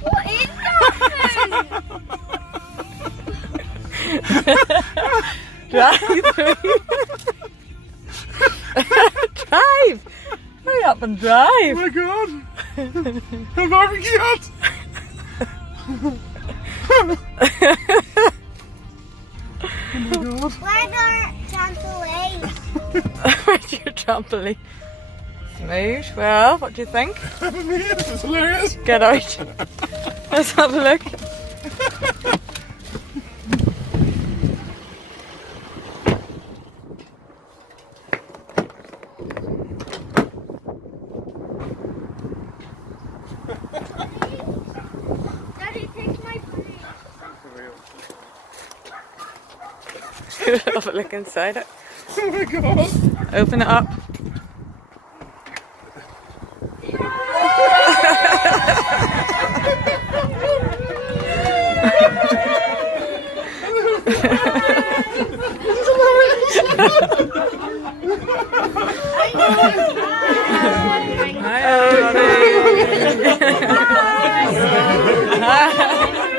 What is that? Drive through. Drive. Hurry up and drive. Oh my god! A BBQ Hut! Oh my god. Where's our trampoline? Where's your trampoline? Smooth. Well, what do you think? This is hilarious. Get out. Let's have a look. Daddy, take my plate. Have a look inside it. Oh my god. Open it up. Hi, everybody.